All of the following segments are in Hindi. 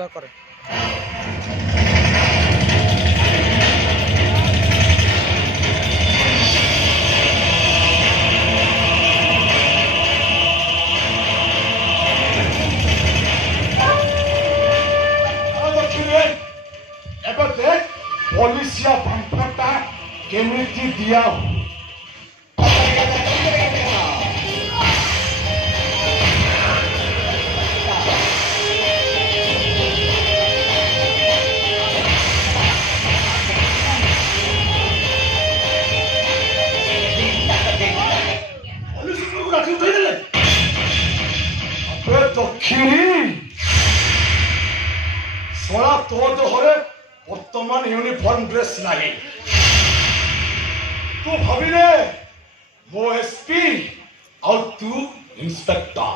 उद्धार करे। पॉलिसिया भंपटा केमिति दिया दक्षिणी सोना तो हरे वर्तमान यूनिफॉर्म ड्रेस नहीं तू भाविले वो एसपी और तू इंस्पेक्टर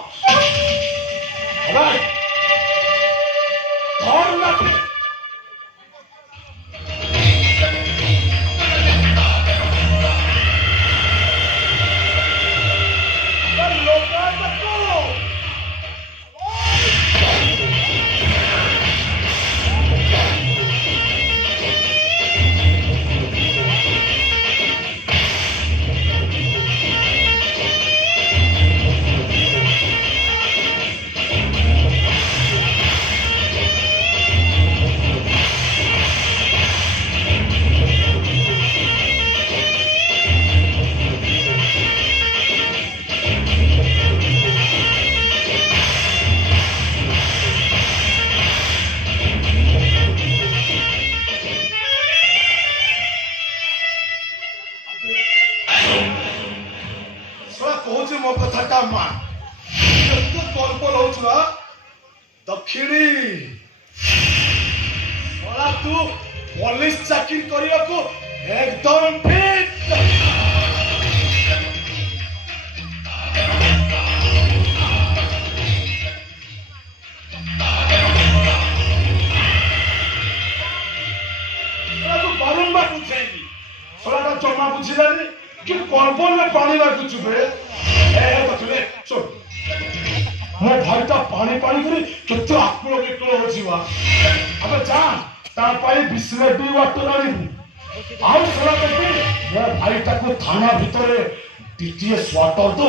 मो कथा मान कल्पल हो दक्षिणी तू पुलिस चाकरी करने को एकदम फिट बारंबार बुझेगी जमा बुझिलानी कि कल्पन में पानी लगुचु मो भाईटा पानी पानी करी केते आकुल विकुल होजिवा अबे जा ता पाई बिस्लेटी वाटर आनी आउ सला करके मो भाईटा को थाना भितरे द्वितीय स्वाटर दो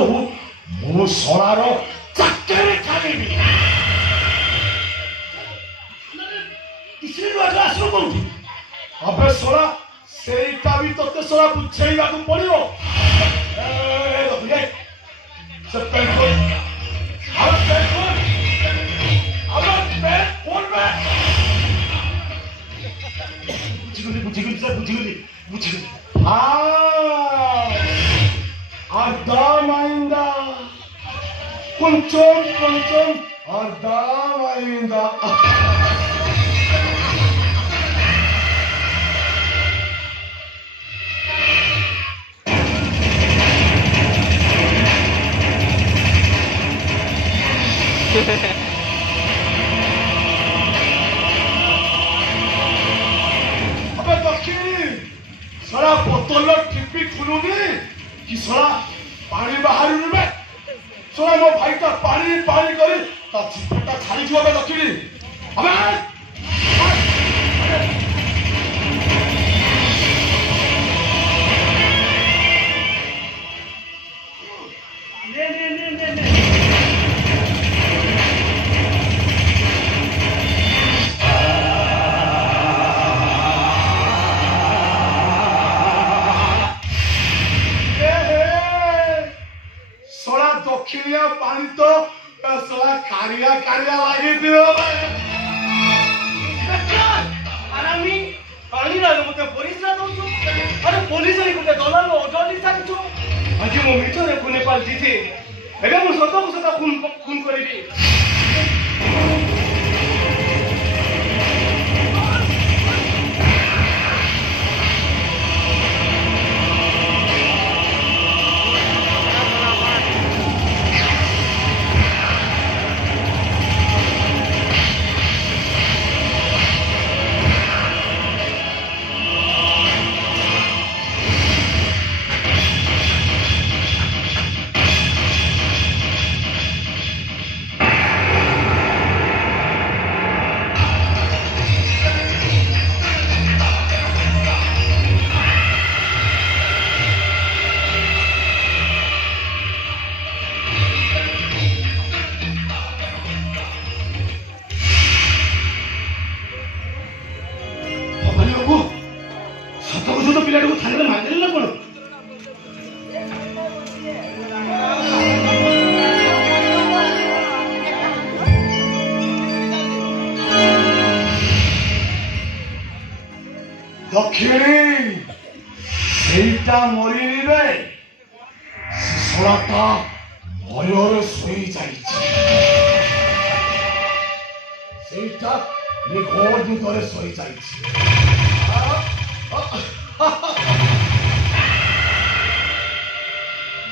मो सरार चाकरी खाली किसी वाटर आसो कोन अबे सोला सेईटा भी तते सोला बुझेइबा को पड़ियो ए लगे से पेंट కొంచెం అర్థమైందా अबे दक्षिणी सड़ा बोतल टिपी खुलूनी कि सड़ा पानी बाहर में सड़ा मो भाई का पानी पानी करी ता चिपटा छाड़ी जो दक्षिणी अबे दक्षिणिया पानी तो सला कारिया कारिया लागे दियो आरामी पानी लागो मते पुलिस ला दो अरे पुलिस रे कुते दलाल ऑटो ली सांचो আজি मो मिठो रे कुने पाल दिथे एबे मो सता खून करिबी दक्षिणी ସେଇଟା ମରିନି ରେ ଶିଶୁଳାଟା ଭୟରେ ଶୋଇଯାଇଛି ସେଇଟା ନିଘୋଡ଼ ଭିତରେ ଶୋଇଯାଇଛି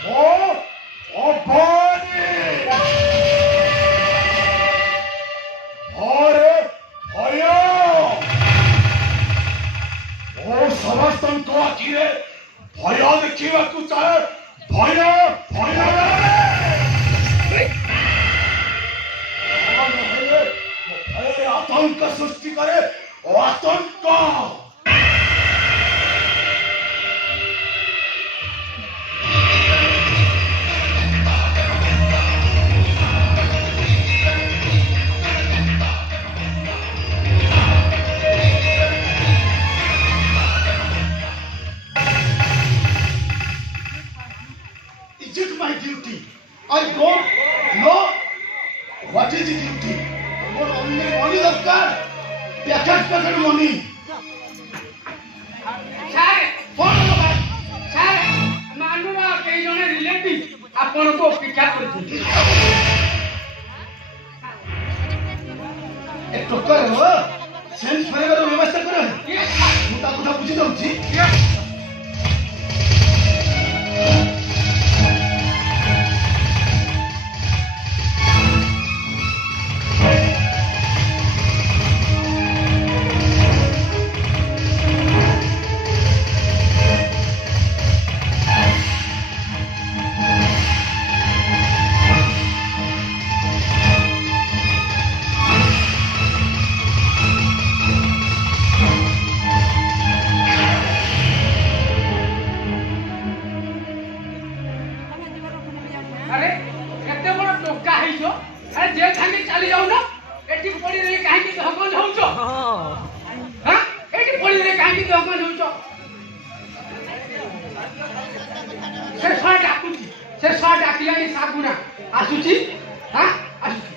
ମୋ ଅଭଣୀ ଘରେ ଭୟ ମୋ ସମସ୍ତଙ୍କ ଆଖିରେ ଭୟ ଦେଖିବାକୁ ଚାହେଁ ଭୟ ଭୟ ଭୟରେ ଆତଙ୍କ ସୃଷ୍ଟି କରେ ଓ ଆତଙ୍କ Is it my duty? I don't know what is the duty. But only money daftar. Packet money. Sir, Phone number. sir, ମାନୁର କେଇ ଜଣେ ରିଲେଟିଭ ଆପଣଙ୍କୁ ଅପେକ୍ଷା କରୁଛନ୍ତି। एक टोकर हो सेंस फरेगर व्यवस्था करो ମୁଁ ତା କଥା ବୁଝି ଦଉଛି ଆରେ କେତେ ବଡ଼ ଟୋକା ହେଇଛ ଆରେ ଯେ ଖାଲି ଚାଲି ଯାଉନ ଏଠି ପଡ଼ି ରହି କାହିଁକି ଧକଲ ହଉଛ ହଁ ଏଠି ପଡ଼ି ରହି କାହିଁକି ଧକଲ ହଉଛ ସେ ଶହ ଡାକୁଛି ସେ ଶହ ଡାକିଲାଣି ଶାଗୁଣା ଆସୁଛି ହଁ ଆସୁଛି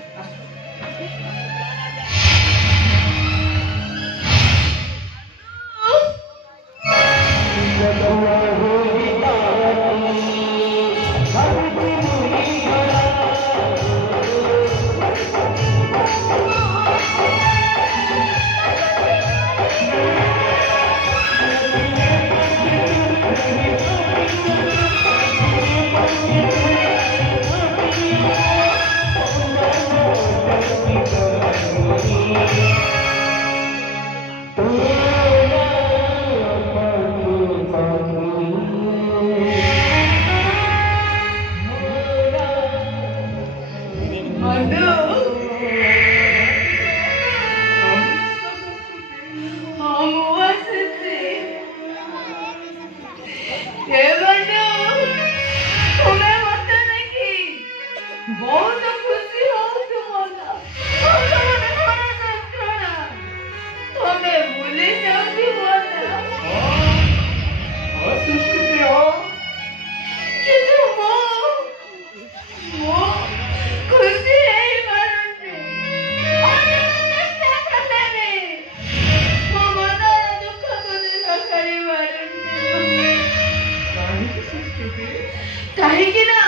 କାହିଁକି ନା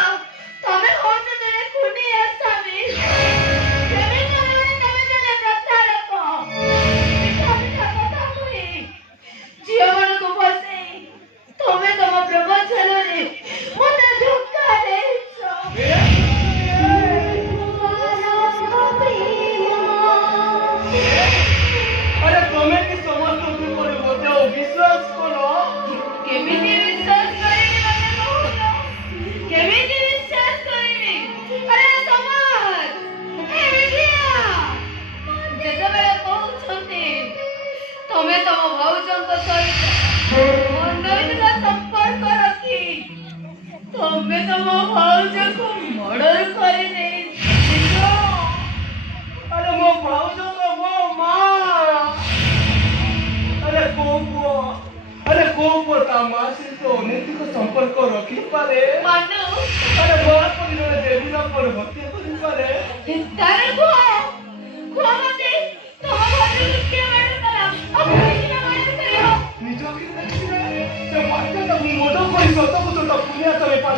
ତମେ ହଉଛ ଜଣେ ଖୁନି ଆସାମୀ କେମିତି ତମେ ଜଣେ ପ୍ରତାରକ କଥା କୁହି ଝିଅମାନଙ୍କୁ ବସେଇ ତମେ ତମ ପ୍ରବଚନରେ ମତେ ଧୋକା ଦେଇଛ अरे तुम्हें की समझ तो भी पर बताओ विश्वास करो କେମିତି ବିଶ୍ୱାସ କରିବି ମତେ କହୁଛ କେମିତି ବିଶ୍ୱାସ କରିବି ଆରେ ସମାଜ ଯେତେବେଳେ କହୁଛନ୍ତି ତମେ ତମ ଭାଉଜଙ୍କ ସହିତ ଅନୈତିକ ସମ୍ପର୍କ ରଖି ତମେ ତମ ଭାଉଜକୁ ମର୍ଡର କରିଦେଇଛ अरे मो भाउजो तो मो मां अरे को ता मां से तो अनैतिक संपर्क रखी पारे ମାନୁ अरे घर पर जने देवी ना पर भक्ति करी पारे ତାର କୁହ ମତେ ତମ ଭାଉଜକୁ କିଏ ମର୍ଡର କଲା ଆଉ କାହିଁକି ମର୍ଡର କରିବ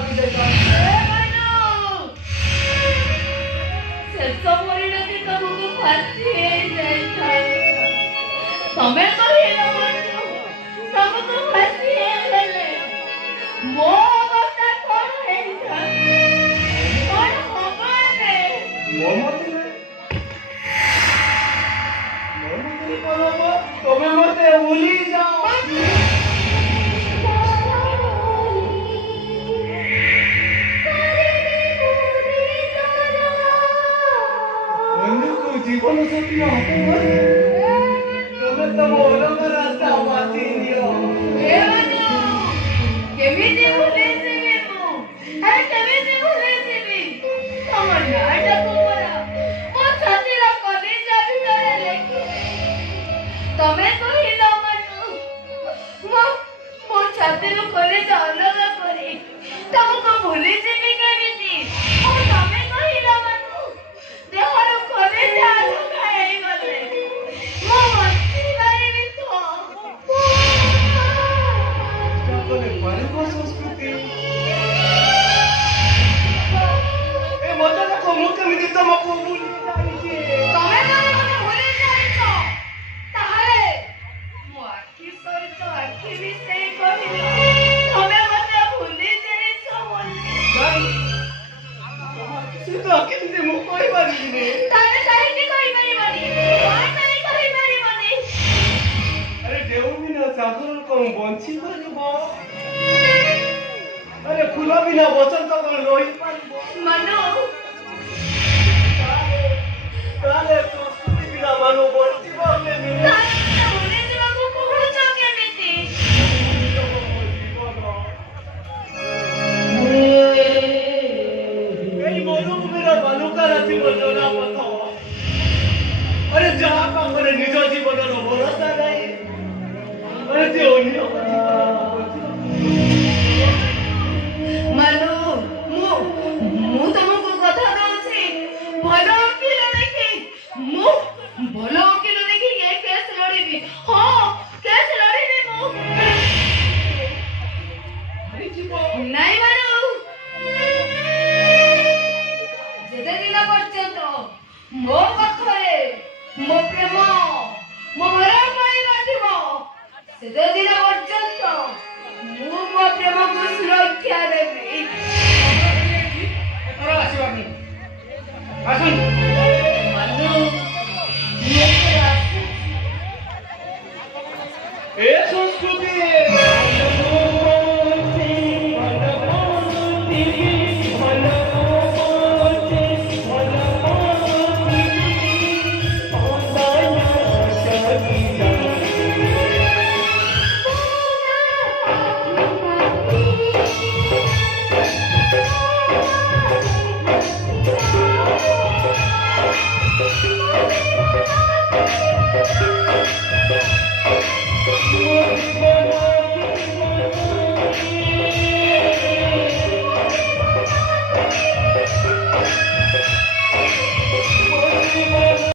ମାଗି ଯାଇଥାନ୍ତି ଶେଷ ପରିଣତି ତମକୁ ଫାଶୀ ହେଇଯାଇଥାନ୍ତା। ତମେ କହିଲ ତମକୁ ଫାଶୀ ହେଇଗଲେ ମୋ ଅବସ୍ଥା କଣ ହେଇଥାନ୍ତା? କଣ ହବ ଏବେ? ମୋ ମତରେ କଣ ହବ? ତମେ ମତେ ଭୁଲି ଯାଅ। জীবন সত্যি তুমি তম অলঙ্গ রাস্তা বাতি নিও কেমিতি ভুলেছিবি ମୁଁ? ଆରେ କେମିତି ଭୁଲେଯିବି? ତମ ନାଁଟାକୁ ପରା ମୋ ଛାତିର କଲିଜା ଭିତରେ ଲେଖିଛି। ତମେ କହିଲ ମୋ ଛାତିରୁ କଲିଜା ଅଲଗା କରି ତମକୁ ଭୁଲିଯିବି କେମିତି? ଆଉ ତମେ କହିଲ ଦେହରୁ କଲିଜା ଅଲଗା ହେଇଗଲେ ମୁଁ ବଞ୍ଚିପାରିବି ତ? ସଂସ୍କୃତି ଏ ମତେ ଦେଖ ମୁଁ କେମିତି ତମକୁ ଭୁଲି ଯାଇଛି। ତମେ ଯଦି ମତେ ଭୁଲି ଯାଇଛ ତାହେଲେ ମୋ ଆଖି ସହିତ ଆଖି ମିଶେଇ କହିଲ ତମେ ମତେ ଭୁଲି ଯାଇଛ ବୋଲି। ସେ ତ କେମିତି ମୁଁ କହିପାରିବିନି। ତମେ କାହିଁକି କହିପାରିବନି? କଣ ପାଇଁ କହିପାରିବନି? ଆରେ ଦେଉ ବିନା ସାଗର କଣ ବଞ୍ଚି ପାରିବ? ଆରେ ଫୁଲ ବିନା ବସନ୍ତ କଣ ରହିପାରିବ? ତାହେଲେ ସଂସ୍କୃତି ବିନା ମାନୁ ବଞ୍ଚିବ କେମିତି? ଭୁଲିଯିବାକୁ କହୁଛ କେମିତି? ଏଇ ମରୁଭୂମିର ବାଲୁକା ରାତିର ଜଣାପଥ। ଆରେ ଯାହା ପାଖରେ ନିଜ ଜୀବନର ଭରସା ନାହିଁ, ଆରେ ସେ ଅନ୍ୟ ମୁଁ ତମକୁ କଥା ଦଉଛି ଭଲ ଓକିଲ ଦେଖି ଭଲ ଓକିଲ ଦେଖି ଏ କେସ୍ ଲଢିବି। ହଁ କେସ୍ ଲଢିବି ମୁଁ। ନାଇଁ ଯେତେ ଦିନ ପର୍ଯ୍ୟନ୍ତ ମୋ ପାଖରେ ମୋ ପ୍ରେମ ମୋ ଭଲ ପାଇବା ଥିବ ସେତେ ଦିନ ପର୍ଯ୍ୟନ୍ତ ମୁଁ ମୋ ପ୍ରେମକୁ ସୁରକ୍ଷା ଦେବି। ଆସିବାର ନାହିଁ। ଆସନ୍ତୁ।